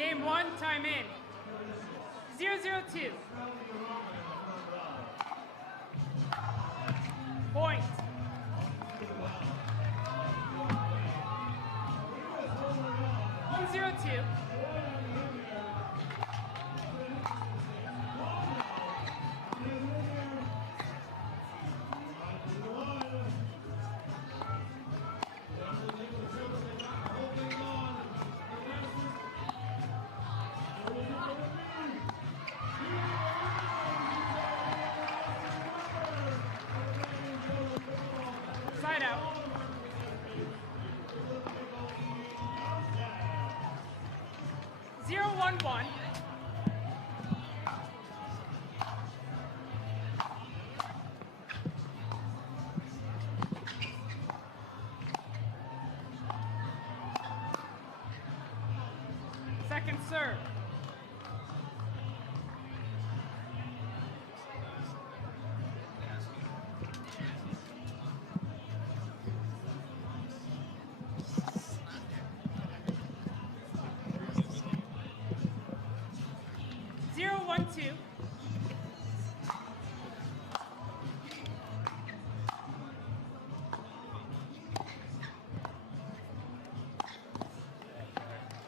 Game 1, time in. 0-0-2. Point. One 0-2. Side out. Zero, 1-1. Second serve. Zero, 1-2.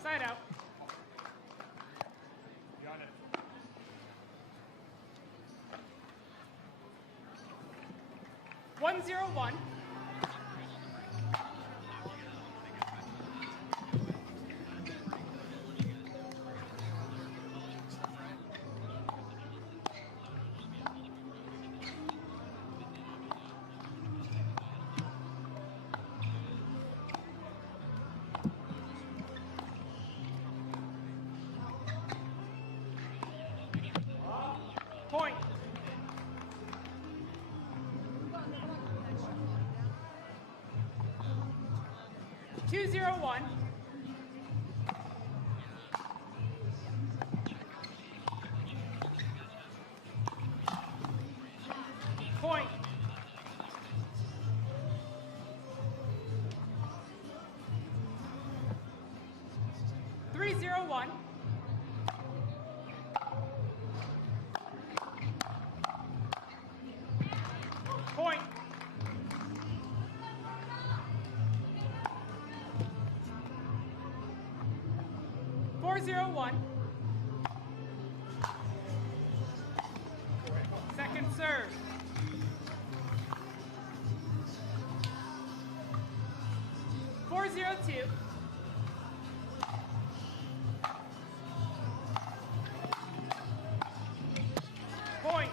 Side out. 1-0-1. Point. Two, 0-1. Point. Three, 0-1. Point. Four, 0-1. Second serve. Four, 0-2. Point.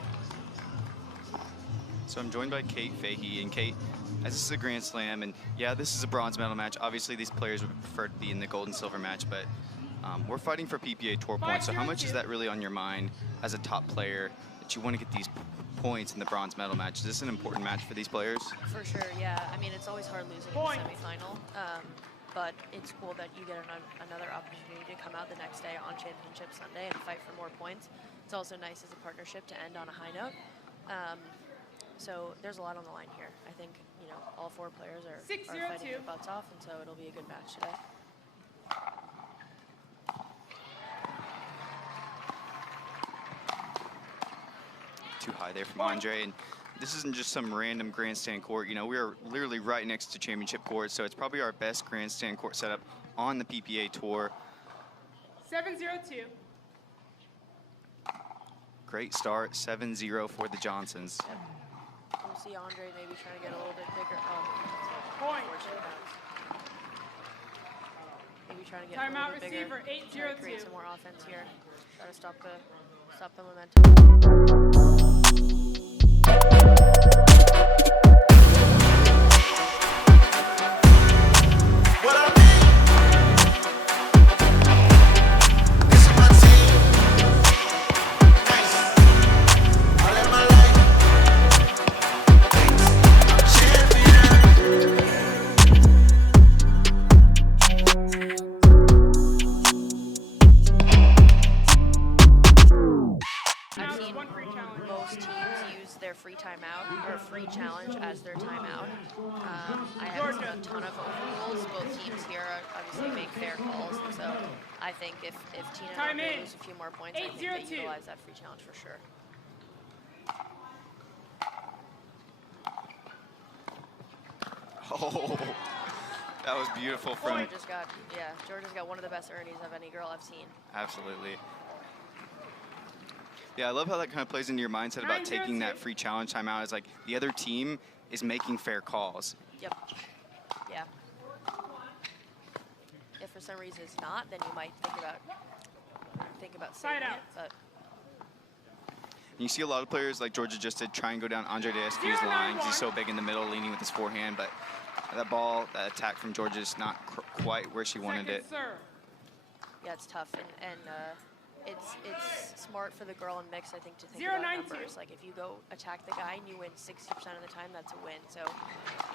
So I'm joined by Kate Fahey, and Kate, as this is a Grand Slam, and yeah, this is a bronze medal match. Obviously, these players would prefer to be in the gold and silver match, but we're fighting for PPA Tour points. So how much is that really on your mind as a top player that you want to get these points in the bronze medal match? Is this an important match for these players? For sure, yeah. I mean, it's always hard losing Point. in the semifinal, but it's cool that you get another opportunity to come out the next day on Championship Sunday and fight for more points. It's also nice as a partnership to end on a high note. So there's a lot on the line here. I think, you know, all four players are fighting their butts off, and so it'll be a good match today. Too high there from Andrei, and this isn't just some random grandstand court. You know, we're literally right next to championship court, so it's probably our best grandstand court setup on the PPA Tour. 7-0-2. Great start, 7-0 for the Johnsons. Yep. We'll see Andrei maybe trying to get a little bit bigger. Point. Maybe trying to get Timeout a little bit receiver, bigger. Try to create 8-0-2. some more offense here. Try to stop the momentum. Free timeout or free challenge as their timeout. I haven't seen a ton of overrules. Both teams here obviously make fair calls, and so I I think if Tina Time and Andrei in. lose a few more points, I think they 8:02. utilize that free challenge for sure. Oh, that was beautiful from. Jorja's got one of the best earnings of any girl I've seen. Absolutely. Yeah, I love how that kind of plays into your mindset about taking that free challenge timeout. It's like the other team is making fair calls. Yep. Yeah. If for some reason it's not, then you might think about saving Side out. it. But You see a lot of players like Jorja just did try and go down Andrei Daescu's line because he's so big in the middle, leaning with his forehand. But that ball, that attack from Jorja is not quite where she wanted it. yeah, it's tough, and it's smart for the girl in mix, I think, to think 0-9-2. about numbers. Like if you go attack the guy and you win 60% of the time, that's a win. So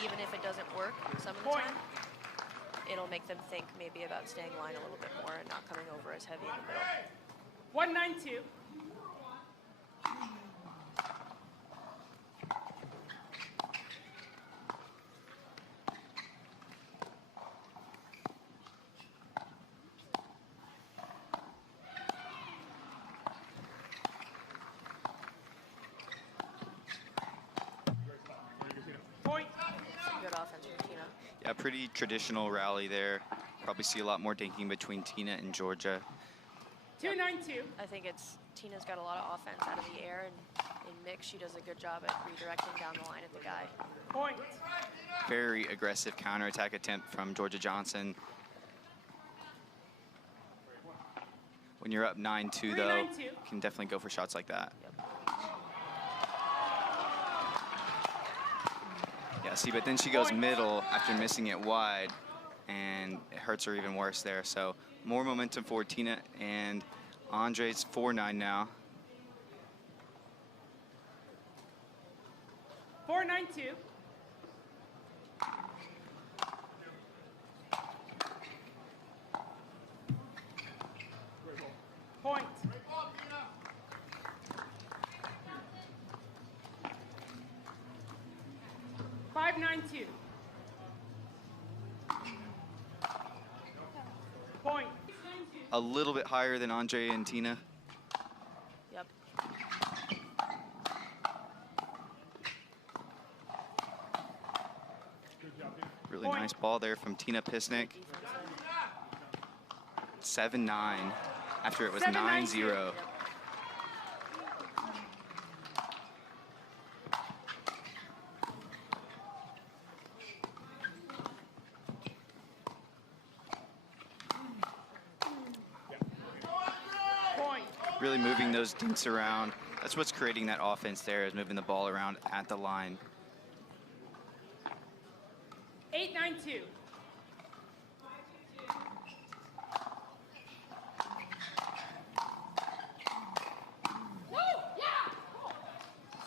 even if it doesn't work some of the time, it'll make them think maybe about staying in line a little bit more and not coming over as heavy in the middle. 1-9-2. Point. Good offense from Tina. Yeah, pretty traditional rally there. Probably see a lot more dinking between Tina and Jorja. 2-9-2. I think Tina's got a lot of offense out of the air, and in mix, she does a good job at redirecting down the line at the guy. Point. Very aggressive counterattack attempt from Jorja Johnson. When you're up 9-2, though, 3-9-2. you can definitely go for shots like that. Yeah, see, but then she goes middle after missing it wide, and it hurts her even worse there. So more momentum for Tina, and Andrei's 4-9 now. 4-9-2. Point. Five, 9-2. Point. A little bit higher than Andrei and Tina. Yep. Really nice ball there from Tina Pisnik. 7-9 after it was 9-0. Yep. Point. Really moving those dinks around. That's what's creating that offense there, is moving the ball around at the line. 8-9-2.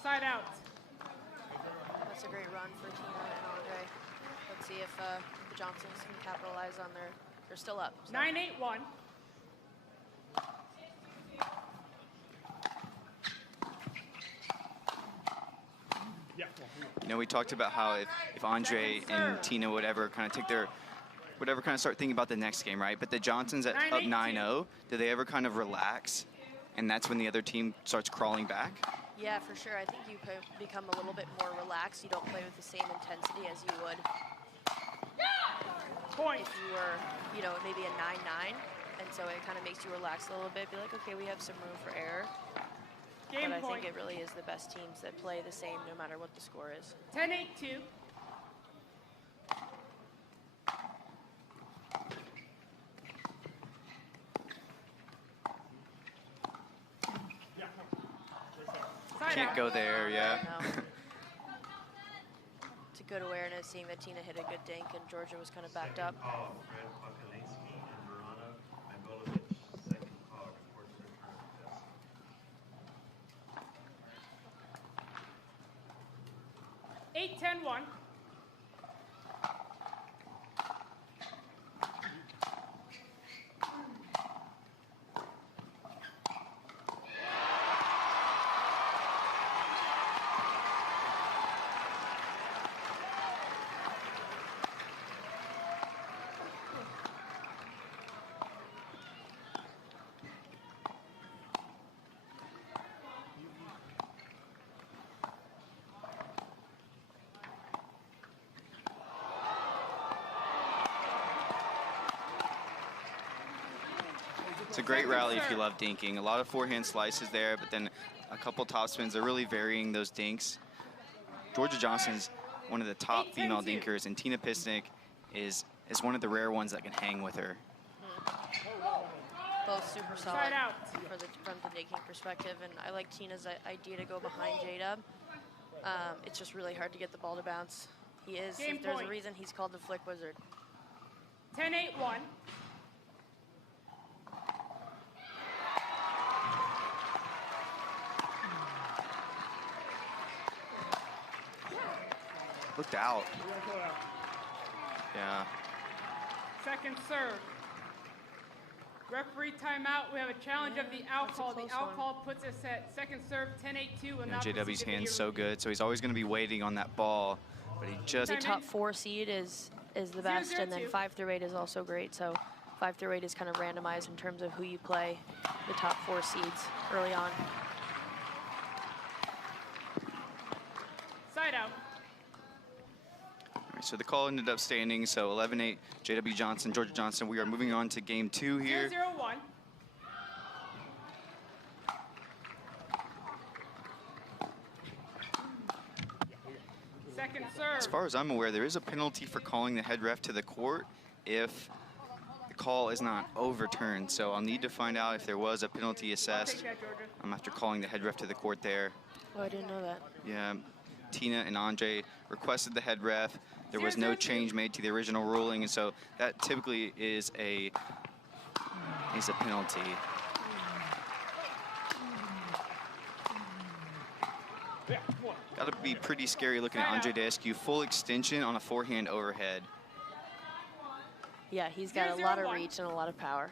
Side out. That's a great run for Tina and Andrei. Let's see if the Johnsons can capitalize on they're still up. So. 9-8-1. You know, we talked about how if Andrei and Tina would ever kind of take their, start thinking about the next game, right? But the Johnsons up 9-0, do they ever kind of relax? And that's when the other team starts crawling back? Yeah, for sure. I think you could become a little bit more relaxed. You don't play with the same intensity as you would Point. if you were, you know, maybe a 9-9. And so it kind of makes you relax a little bit. Be like, okay, we have some room for error. Game But I point. think it really is the best teams that play the same no matter what the score is. 10-8-2. Side Can't out. go there, yeah. No. It's a good awareness, seeing that Tina hit a good dink and Jorja was kind of backed up. Call Fred Pakalinski and Verona Mangolovich, second call, reports return of this. 8-10-1. It's a great rally if you love dinking. A lot of forehand slices there, but then a couple top spins. They're really varying those dinks. Jorja Johnson's one of the top female dinkers, and Tina Pisnik is one of the rare ones that can hang with her. Both super solid from the dinking perspective, and I like Tina's idea to go behind J-Dub. It's just really hard to get the ball to bounce. There's a reason he's called the Flick Wizard. 10-8-1. Looked out. Yeah. Second serve. Referee timeout. We have a challenge of the out call. The out call puts us at second serve, 10-8-2. And JW's hand's so good, so he's always going to be waiting on that ball, but he just... The top 4 seed is the best, and then 5 through 8 is also great. So 5 through 8 is kind of randomized in terms of who you play, the top 4 seeds early on. Side out. So the call ended up standing, so 11-8, JW Johnson, Jorja Johnson. We are moving on to game 2 here. 0-0-1. Second serve. As far as I'm aware, there is a penalty for calling the head ref to the court if the call is not overturned. So I'll need to find out if there was a penalty assessed after calling the head ref to the court there. Oh, I didn't know that. Yeah, Tina and Andrei requested the head ref. There was no change made to the original ruling, and so that typically is a penalty. Got to be pretty scary looking at Andrei Daescu, full extension on a forehand overhead. Yeah, he's got a lot of reach and a lot of power.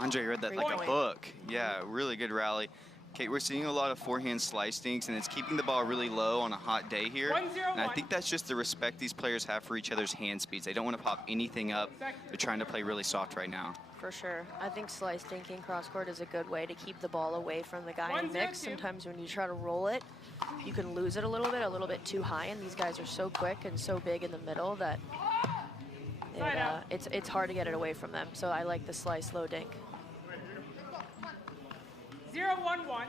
Andrei read that like a book. Yeah, really good rally. Kate, we're seeing a lot of forehand slice dinks, and it's keeping the ball really low on a hot day here. And I think that's just the respect these players have for each other's hand speeds. They don't want to pop anything up. They're trying to play really soft right now. For sure. I think slice dinking cross-court is a good way to keep the ball away from the guy in mix. Sometimes when you try to roll it, you can lose it a little bit too high, and these guys are so quick and so big in the middle that it's hard to get it away from them. So I like the slice low dink. 0-1-1.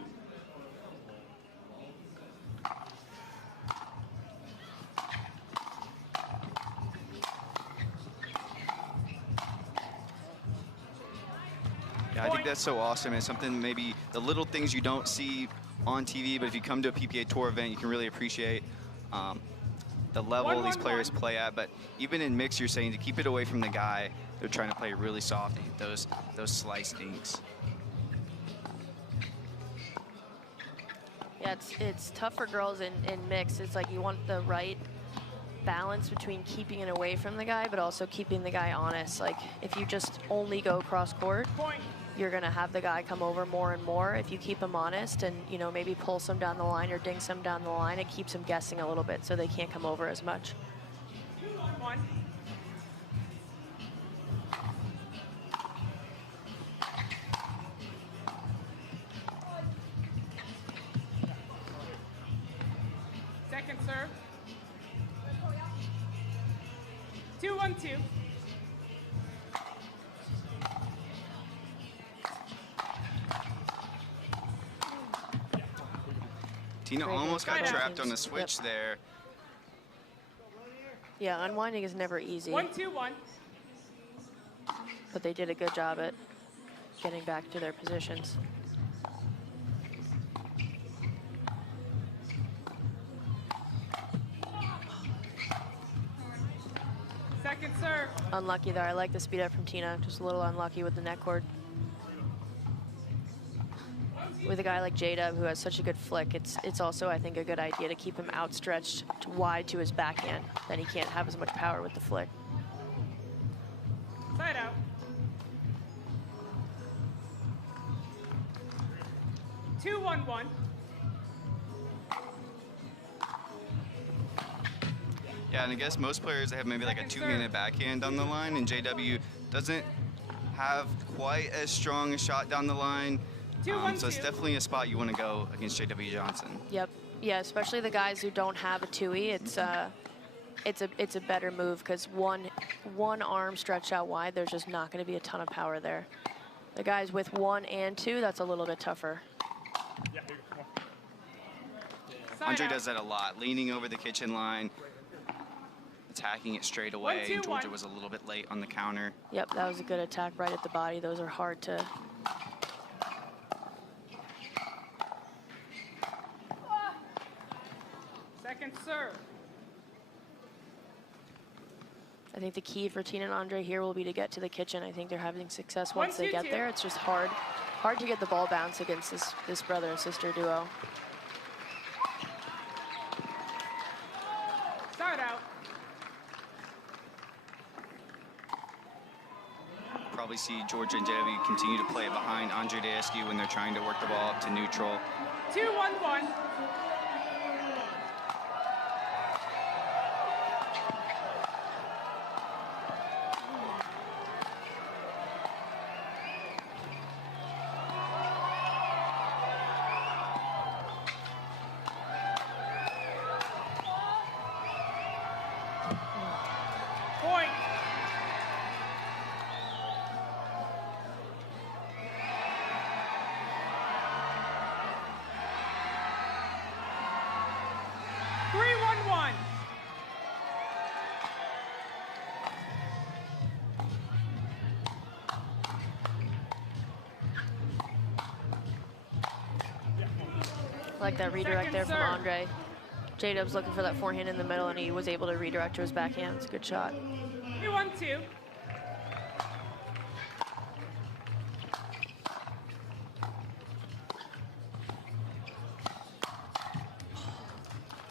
Yeah, I think that's so awesome. It's something maybe the little things you don't see on TV, but if you come to a PPA Tour event, you can really appreciate the level these players play at. But even in mix, you're saying to keep it away from the guy, they're trying to play really soft and hit those slice dinks. Yeah, it's tough for girls in mix. It's like you want the right balance between keeping it away from the guy, but also keeping the guy honest. Like if you just only go cross court, you're gonna have the guy come over more and more. If you keep him honest and, you know, maybe pull some down the line or ding some down the line, it keeps them guessing a little bit so they can't come over as much. Second serve. 2-1-2. Tina almost got trapped on the switch there. Yeah, unwinding is never easy. 1-2-1. But they did a good job at getting back to their positions. Second serve. Unlucky there. I like the speed up from Tina. Just a little unlucky with the net cord. With a guy like J-Dub who has such a good flick, it's also, I think, a good idea to keep him outstretched wide to his backhand. Then he can't have as much power with the flick. Side out. 2-1-1. Yeah, and I guess most players have maybe like a Second two-handed serve. backhand on the line, and JW doesn't have quite as strong a shot down the line. So it's 2-1-2. definitely a spot you want to go against JW Johnson. Yep. Yeah, especially the guys who don't have a 2E. It's a better move because one arm stretched out wide, there's just not going to be a ton of power there. The guys with 1 and 2, that's a little bit tougher. Side Andrei out. does that a lot, leaning over the kitchen line, attacking it straight away. 1-2-1. Georgia was a little bit late on the counter. Yep, that was a good attack right at the body. Those are hard to... Second serve. I think the key for Tina and Andrei here will be to get to the kitchen. I think they're having success once they get 1-2-2. there. It's just hard to get the ball bounce against this brother and sister duo. Side out. Probably see Georgia and JW continue to play it behind Andrei Daescu when they're trying to work the ball up to neutral. 2-1-1. Point. Three, 1-1. I like that redirect Second there from serve. Andrei. J-Dub's looking for that forehand in the middle, and he was able to redirect to his backhand. It's a good shot. 3-1-2.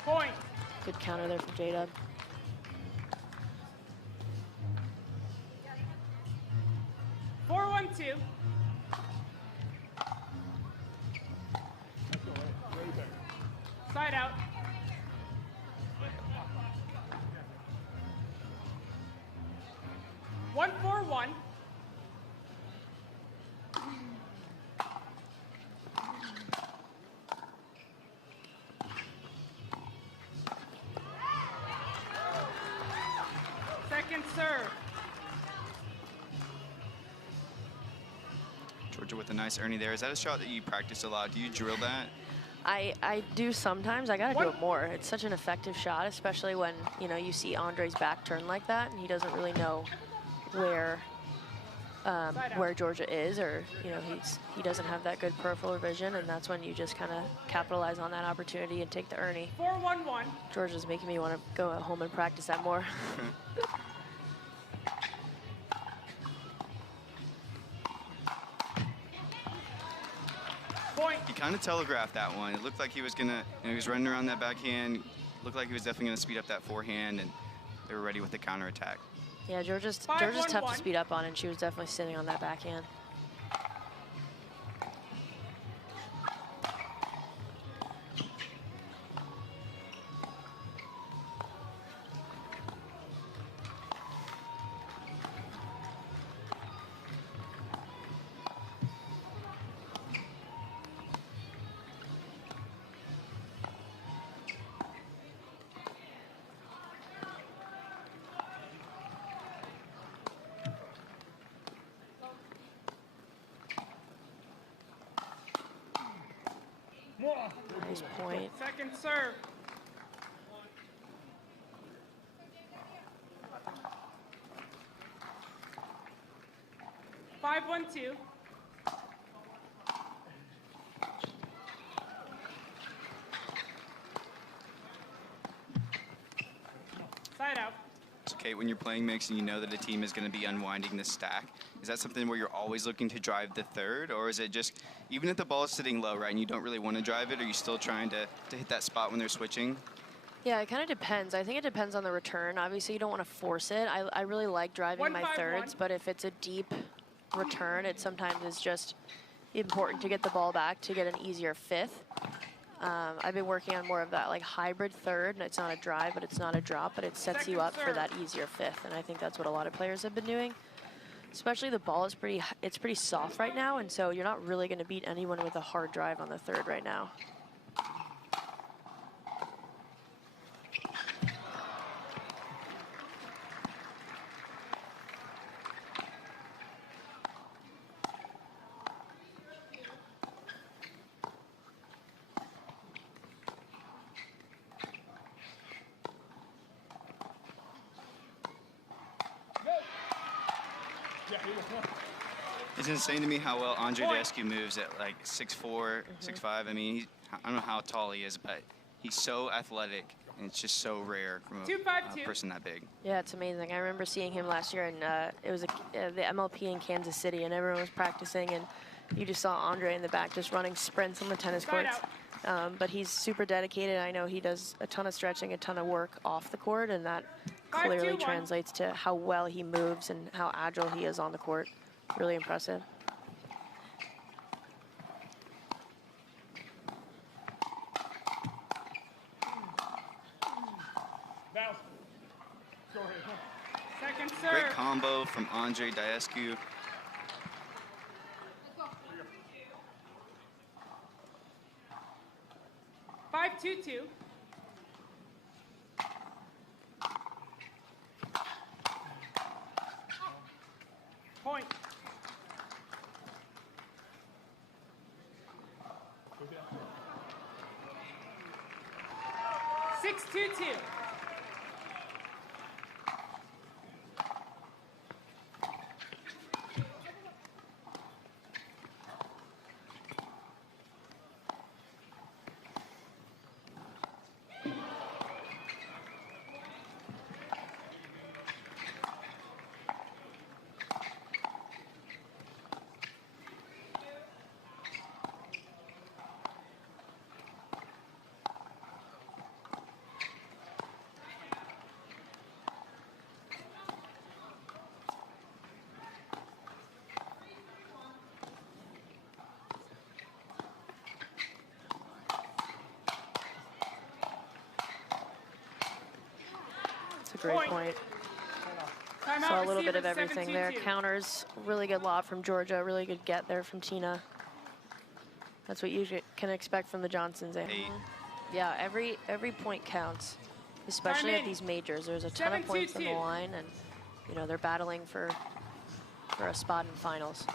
Point. Good counter there from J-Dub. Four, 1-2. Side out. One, 4-1. Second serve. Georgia with a nice Ernie there. Is that a shot that you practice a lot? Do you drill that? I do sometimes. I gotta do What? it more. It's such an effective shot, especially when you see Andrei's back turn like that, and he doesn't really know where Georgia is, or he doesn't have that good peripheral vision, and that's when you just kind of capitalize on that opportunity and take the Ernie. 4-1-1. Georgia's making me want to go at home and practice that more. Point. He kind of telegraphed that one. It looked like he was gonna, he was running around that backhand. Looked like he was definitely gonna speed up that forehand, and they were ready with the counterattack. Yeah, Georgia's 5-1-1. tough to speed up on, and she was definitely sitting on that backhand. Nice point. Second serve. Five, 1-2. Side out. So Kate, when you're playing mix and you know that a team is going to be unwinding the stack, is that something where you're always looking to drive the third, or is it just, even if the ball is sitting low, right, and you don't really want to drive it, are you still trying to hit that spot when they're switching? Yeah, it kind of depends. I think it depends on the return. Obviously, you don't want to force it. I really like driving my 1-5-1. thirds, but if it's a deep return, it sometimes is just, important to get the ball back to get an easier fifth. I've been working on more of that like hybrid third, and it's not a drive, but it's not a drop, but it sets you up for that easier fifth, and I think that's what a lot of players have been doing. Especially the ball is pretty soft right now, and so you're not really going to beat anyone with a hard drive on the third right now. It's insane to me how well Andrei Daescu moves at like 6'4", 6'5". I mean, I don't know how tall he is, but he's so athletic, and it's just so rare from a person that big. Yeah, it's amazing. I remember seeing him last year, and it was the MLP in Kansas City, and everyone was practicing, and you just saw Andrei in the back just running sprints on the tennis courts. But he's super dedicated. I know he does a ton of stretching, a ton of work off the court, and that clearly translates to how well he moves and how agile he is on the court. Really impressive. Second serve. Great combo from Andrei Daescu. Five, 2-2. Point. 6-2-2. Great point. Saw a little bit of everything there. Counters, really good lob from Jorja, really good get there from Tina. That's what you can expect from the Johnsons. Yeah, every point counts, especially at these majors. There's a ton of points on the line, and you know they're battling for a spot in finals.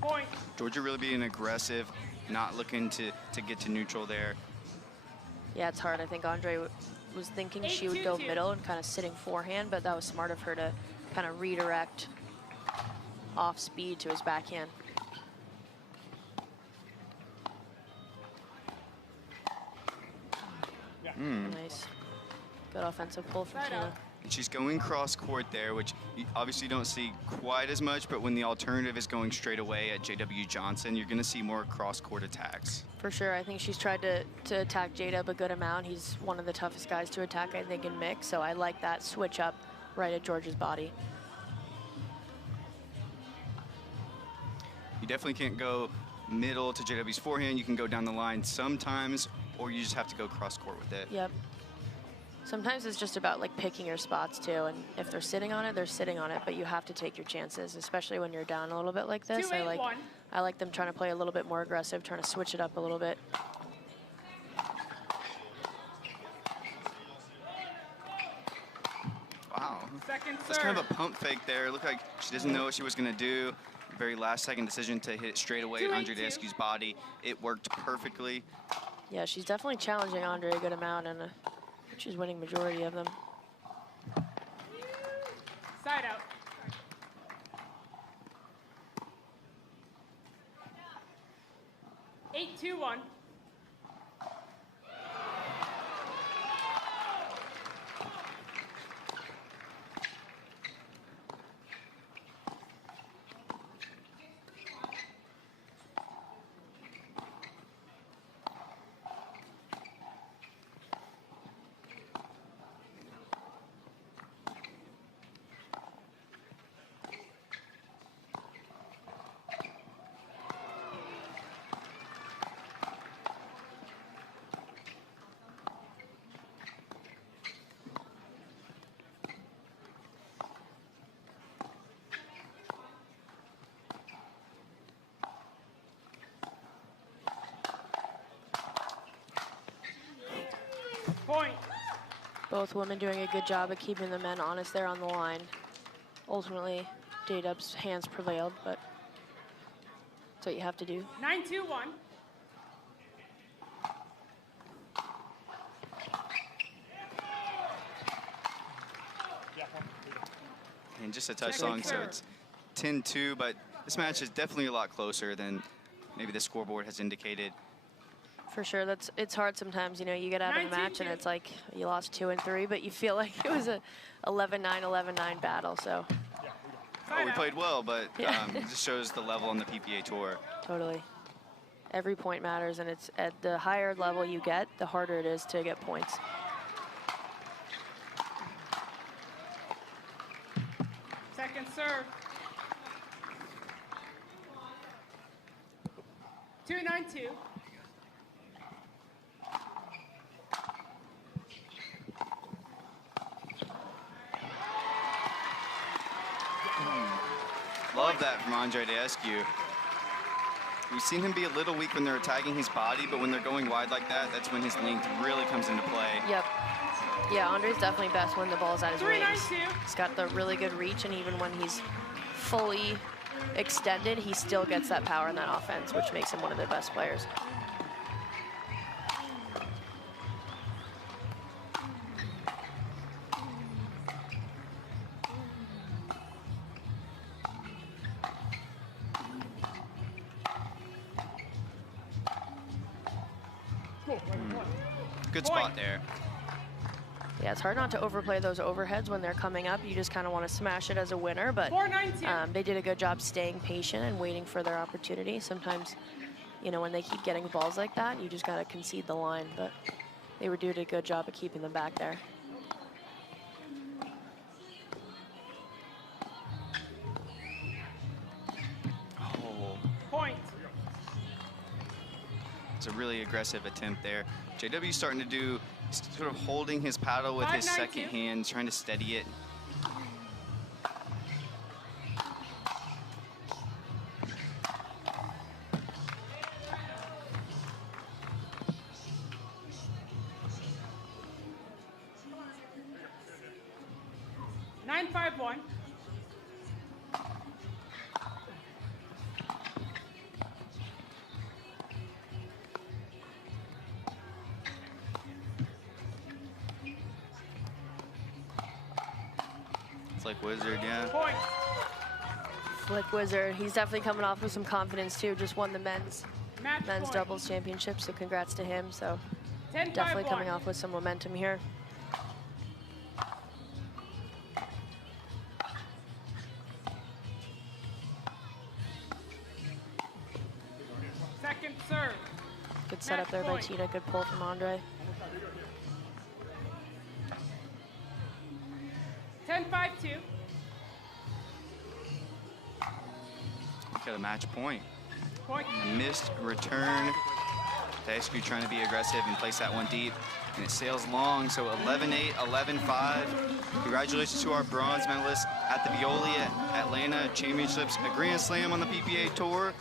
Point. Jorja really being aggressive, not looking to get to neutral there. Yeah, it's hard. I think Andrei was thinking she would go middle and kind of sitting forehand, but that was smart of her to kind of redirect off speed to his backhand. Nice. Good offensive pull from Tina. And she's going cross court there, which you obviously don't see quite as much, but when the alternative is going straight away at JW Johnson, you're going to see more cross court attacks. For sure. I think she's tried to attack J-Dub a good amount. He's one of the toughest guys to attack, I think, in mix, so I like that switch up right at George's body. You definitely can't go middle to JW's forehand. You can go down the line sometimes, or you just have to go cross court with it. Yep. Sometimes it's just about like picking your spots too, and if they're sitting on it, they're sitting on it, but you have to take your chances, especially when you're down a little bit like this. I like them trying to play a little bit more aggressive, trying to switch it up a little bit. Wow. That's kind of a pump fake there. Looked like she doesn't know what she was going to do. Very last second decision to hit it straight away at Andrei Daescu's body. It worked perfectly. Yeah, she's definitely challenging Andrei a good amount, and she's winning majority of them. Side out. Eight, 2-1. Both women doing a good job of keeping the men honest there on the line. Ultimately, J-Dub's hands prevailed, but that's what you have to do. 9-2-1. And just a touch long, so it's 10-2, but this match is definitely a lot closer than maybe the scoreboard has indicated. For sure, it's hard sometimes. You know, you get out of a match and it's like you lost 2 and 3, but you feel like it was a 11-9, 11-9 battle. So. Oh, we played well, but it just shows the level on the PPA Tour. Totally. Every point matters, and it's at the higher level you get, the harder it is to get points. Second serve. 2-9-2. Love that from Andrei Daescu. We've seen him be a little weak when they're attacking his body, but when they're going wide like that, that's when his length really comes into play. Yep. Yeah, Andrei's definitely best when the ball's at his wings. 3-9-2. He's got the really good reach, and even when he's fully extended, he still gets that power in that offense, which makes him one of the best players. Good spot there. Yeah, it's hard not to overplay those overheads when they're coming up. You just kind of want to smash it as a winner, but 4-9-2. they did a good job staying patient and waiting for their opportunity. Sometimes, you know, when they keep getting balls like that, you just got to concede the line, but they were doing a good job of keeping them back there. Oh. Point. It's a really aggressive attempt there. JW starting to do, sort of holding his paddle with his 5-9-2. second hand, trying to steady it. Nine, 5-1. Flick Wizard, yeah. Point. Flick Wizard, he's definitely coming off with some confidence too. Just won the men's Match point. doubles championship, so congrats to him. So 10-5-1. definitely coming off with some momentum here. Second serve. Good setup there by point. Tina. Good pull from Andrei. 10-5-2. Got a match point. Point. A missed return. Daescu trying to be aggressive and place that one deep. And it sails long, so 11-8, 11-5. Congratulations to our bronze medalists at the Veolia Atlanta Championships, a Grand Slam on the PPA Tour.